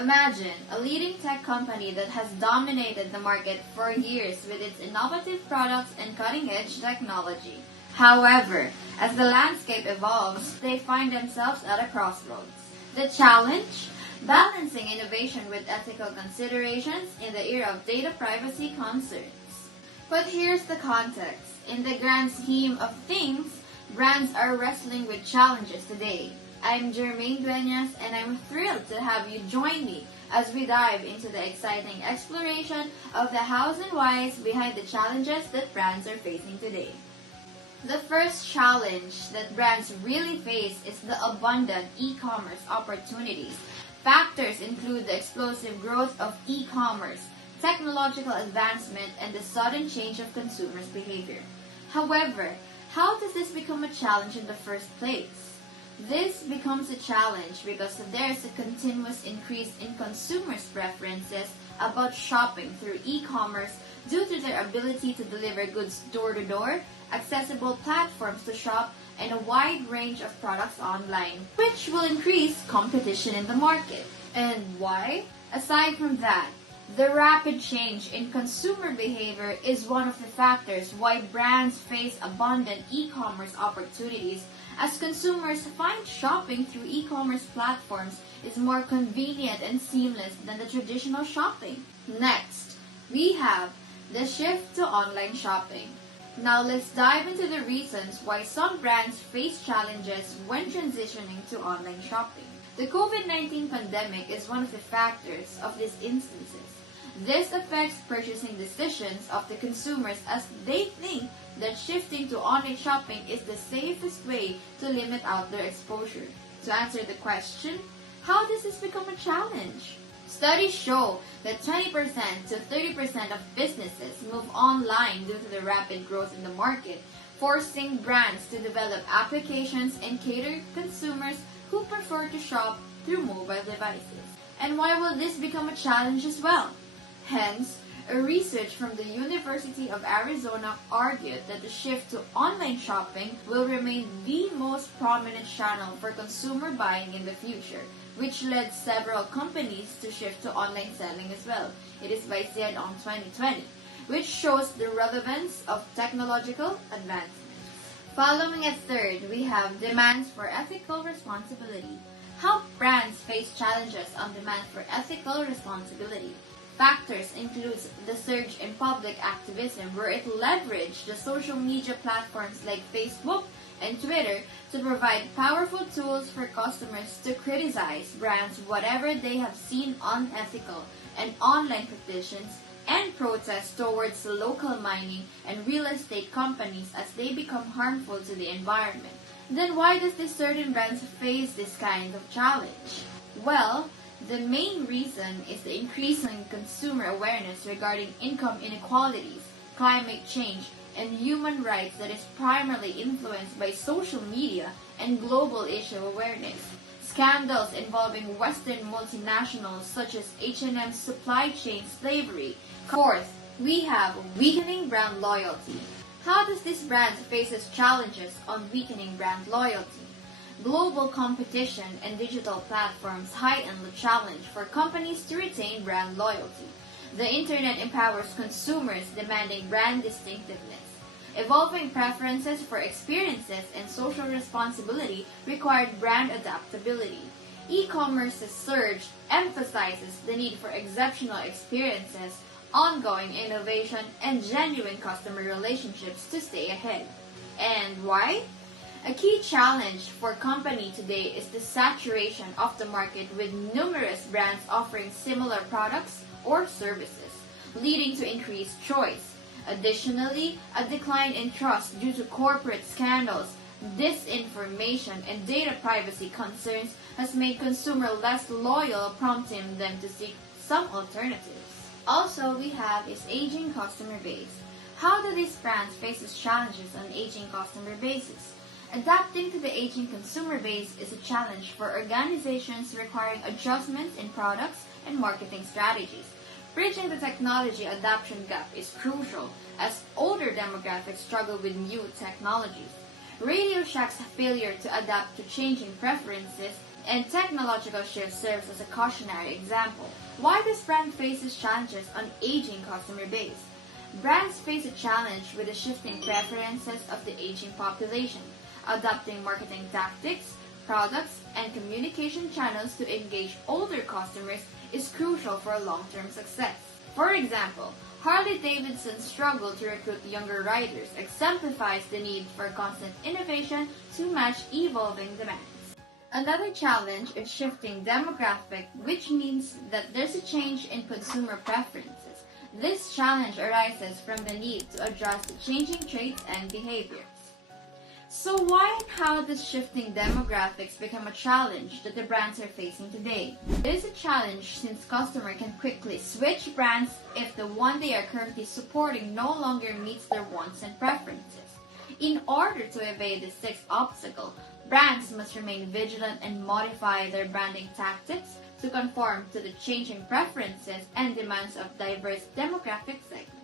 Imagine a leading tech company that has dominated the market for years with its innovative products and cutting-edge technology. However, as the landscape evolves, they find themselves at a crossroads. The challenge? Balancing innovation with ethical considerations in the era of data privacy concerns. But here's the context. In the grand scheme of things, brands are wrestling with challenges today. I'm Jermaine Duenas, and I'm thrilled to have you join me as we dive into the exciting exploration of the hows and whys behind the challenges that brands are facing today. The first challenge that brands really face is the abundant e-commerce opportunities. Factors include the explosive growth of e-commerce, technological advancement, and the sudden change of consumers' behavior. However, how does this become a challenge in the first place? This becomes a challenge because there is a continuous increase in consumers' preferences about shopping through e-commerce due to their ability to deliver goods door-to-door, accessible platforms to shop, and a wide range of products online, which will increase competition in the market. And why? Aside from that, the rapid change in consumer behavior is one of the factors why brands face abundant e-commerce opportunities, as consumers find shopping through e-commerce platforms is more convenient and seamless than the traditional shopping. Next, we have the shift to online shopping. Now let's dive into the reasons why some brands face challenges when transitioning to online shopping. The COVID-19 pandemic is one of the factors of these instances. This affects purchasing decisions of the consumers as they think that shifting to online shopping is the safest way to limit out their exposure. To answer the question, how does this become a challenge? Studies show that 20% to 30% of businesses move online due to the rapid growth in the market, forcing brands to develop applications and cater to consumers who prefer to shop through mobile devices. And why will this become a challenge as well? Hence, a research from the University of Arizona argued that the shift to online shopping will remain the most prominent channel for consumer buying in the future, which led several companies to shift to online selling as well. It is by on 2020, which shows the relevance of technological advancements. Following at third, we have demands for ethical responsibility. How brands face challenges on demand for ethical responsibility. Factors include the surge in public activism, where it leveraged the social media platforms like Facebook and Twitter to provide powerful tools for customers to criticize brands whatever they have seen unethical, and online petitions and protests towards local mining and real estate companies as they become harmful to the environment. Then why does this certain brands face this kind of challenge? Well, the main reason is the increasing consumer awareness regarding income inequalities, climate change, and human rights that is primarily influenced by social media and global issue awareness. Scandals involving Western multinationals such as H&M's supply chain slavery. Fourth, we have weakening brand loyalty. How does this brand faces challenges on weakening brand loyalty? Global competition and digital platforms heighten the challenge for companies to retain brand loyalty. The internet empowers consumers demanding brand distinctiveness. Evolving preferences for experiences and social responsibility required brand adaptability. E-commerce's surge emphasizes the need for exceptional experiences, ongoing innovation, and genuine customer relationships to stay ahead. And why? A key challenge for company today is the saturation of the market with numerous brands offering similar products or services, leading to increased choice. Additionally, a decline in trust due to corporate scandals, disinformation, and data privacy concerns has made consumers less loyal, prompting them to seek some alternatives. Also, we have is aging customer base. How do these brands face challenges on aging customer bases? Adapting to the aging consumer base is a challenge for organizations requiring adjustments in products and marketing strategies. Bridging the technology adoption gap is crucial as older demographics struggle with new technologies. Radio Shack's failure to adapt to changing preferences And technological shift serves as a cautionary example. Why this brand faces challenges on aging customer base? Brands face a challenge with the shifting preferences of the aging population. Adopting marketing tactics, products, and communication channels to engage older customers is crucial for long-term success. For example, Harley-Davidson's struggle to recruit younger riders exemplifies the need for constant innovation to match evolving demands. Another challenge is shifting demographic, which means that there's a change in consumer preferences. This challenge arises from the need to adjust changing traits and behaviors. So why and how does shifting demographics become a challenge that the brands are facing today? It is a challenge since customers can quickly switch brands if the one they are currently supporting no longer meets their wants and preferences. In order to evade this sixth obstacle, brands must remain vigilant and modify their branding tactics to conform to the changing preferences and demands of diverse demographic segments.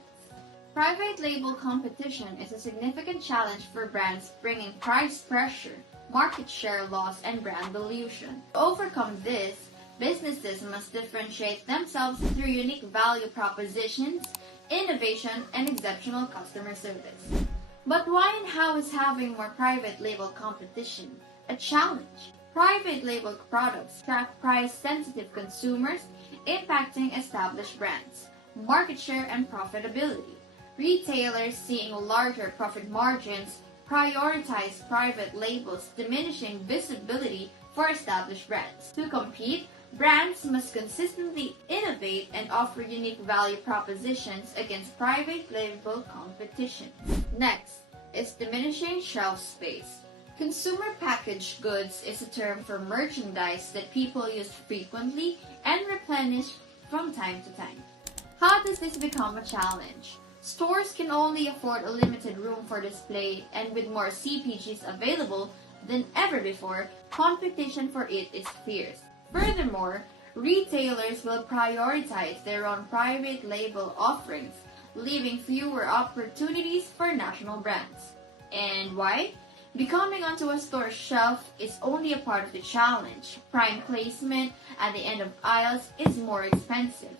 Private label competition is a significant challenge for brands, bringing price pressure, market share loss, and brand dilution. To overcome this, businesses must differentiate themselves through unique value propositions, innovation, and exceptional customer service. But why and how is having more private label competition a challenge? Private label products attract price-sensitive consumers, impacting established brands, market share, and profitability. Retailers, seeing larger profit margins, prioritize private labels, diminishing visibility for established brands. To compete, brands must consistently innovate and offer unique value propositions against private label competition. Next is diminishing shelf space. Consumer packaged goods is a term for merchandise that people use frequently and replenish from time to time. How does this become a challenge? Stores can only afford a limited room for display, and with more CPGs available than ever before, competition for it is fierce. Furthermore, retailers will prioritize their own private label offerings, leaving fewer opportunities for national brands. And why? Becoming onto a store shelf is only a part of the challenge. Prime placement at the end of aisles is more expensive.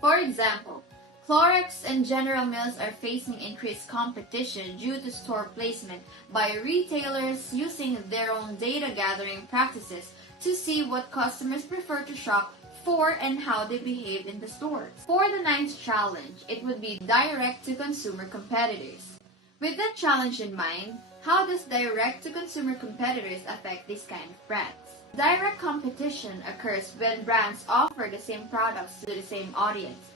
For example, Clorox and General Mills are facing increased competition due to store placement by retailers using their own data gathering practices to see what customers prefer to shop for and how they behave in the stores. For the ninth challenge, it would be direct-to-consumer competitors. With that challenge in mind, how does direct-to-consumer competitors affect this kind of brands? Direct competition occurs when brands offer the same products to the same audiences.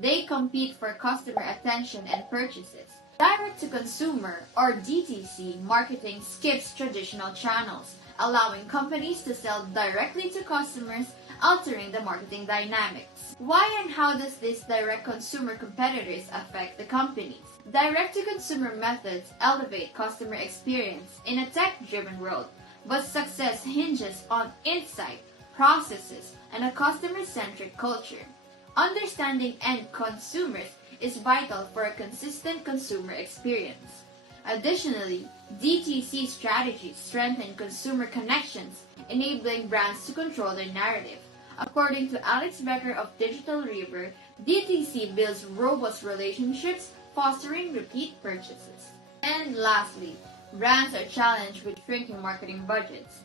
They compete for customer attention and purchases. Direct-to-consumer, or DTC, marketing skips traditional channels, allowing companies to sell directly to customers, altering the marketing dynamics. Why and how does this direct consumer competitors affect the companies? Direct-to-consumer methods elevate customer experience in a tech-driven world, but success hinges on insight, processes, and a customer-centric culture. Understanding end consumers is vital for a consistent consumer experience. Additionally, DTC strategies strengthen consumer connections, enabling brands to control their narrative. According to Alex Becker of Digital River, DTC builds robust relationships, fostering repeat purchases. And lastly, brands are challenged with shrinking marketing budgets.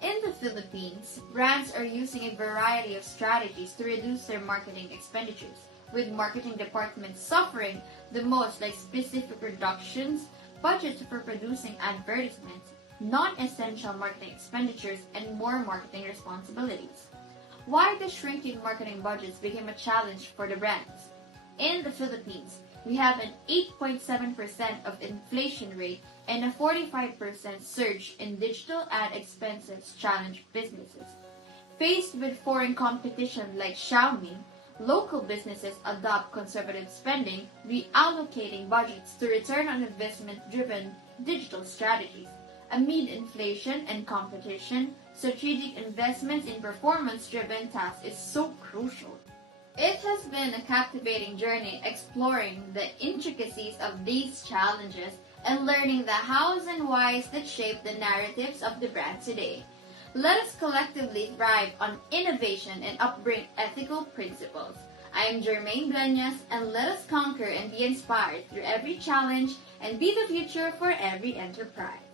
In the Philippines, brands are using a variety of strategies to reduce their marketing expenditures, with marketing departments suffering the most, like specific reductions, budgets for producing advertisements, non-essential marketing expenditures, and more marketing responsibilities. Why the shrinking marketing budgets became a challenge for the brands? In the Philippines, we have an 8.7% of inflation rate and a 45% surge in digital ad expenses challenge businesses. Faced with foreign competition like Xiaomi, local businesses adopt conservative spending, reallocating budgets to return on investment-driven digital strategies. Amid inflation and competition, strategic investments in performance-driven tasks is so crucial. It has been a captivating journey exploring the intricacies of these challenges and learning the hows and whys that shape the narratives of the brand today. Let us collectively thrive on innovation and upbring ethical principles. I am Jermaine Duenas, and let us conquer and be inspired through every challenge and be the future for every enterprise.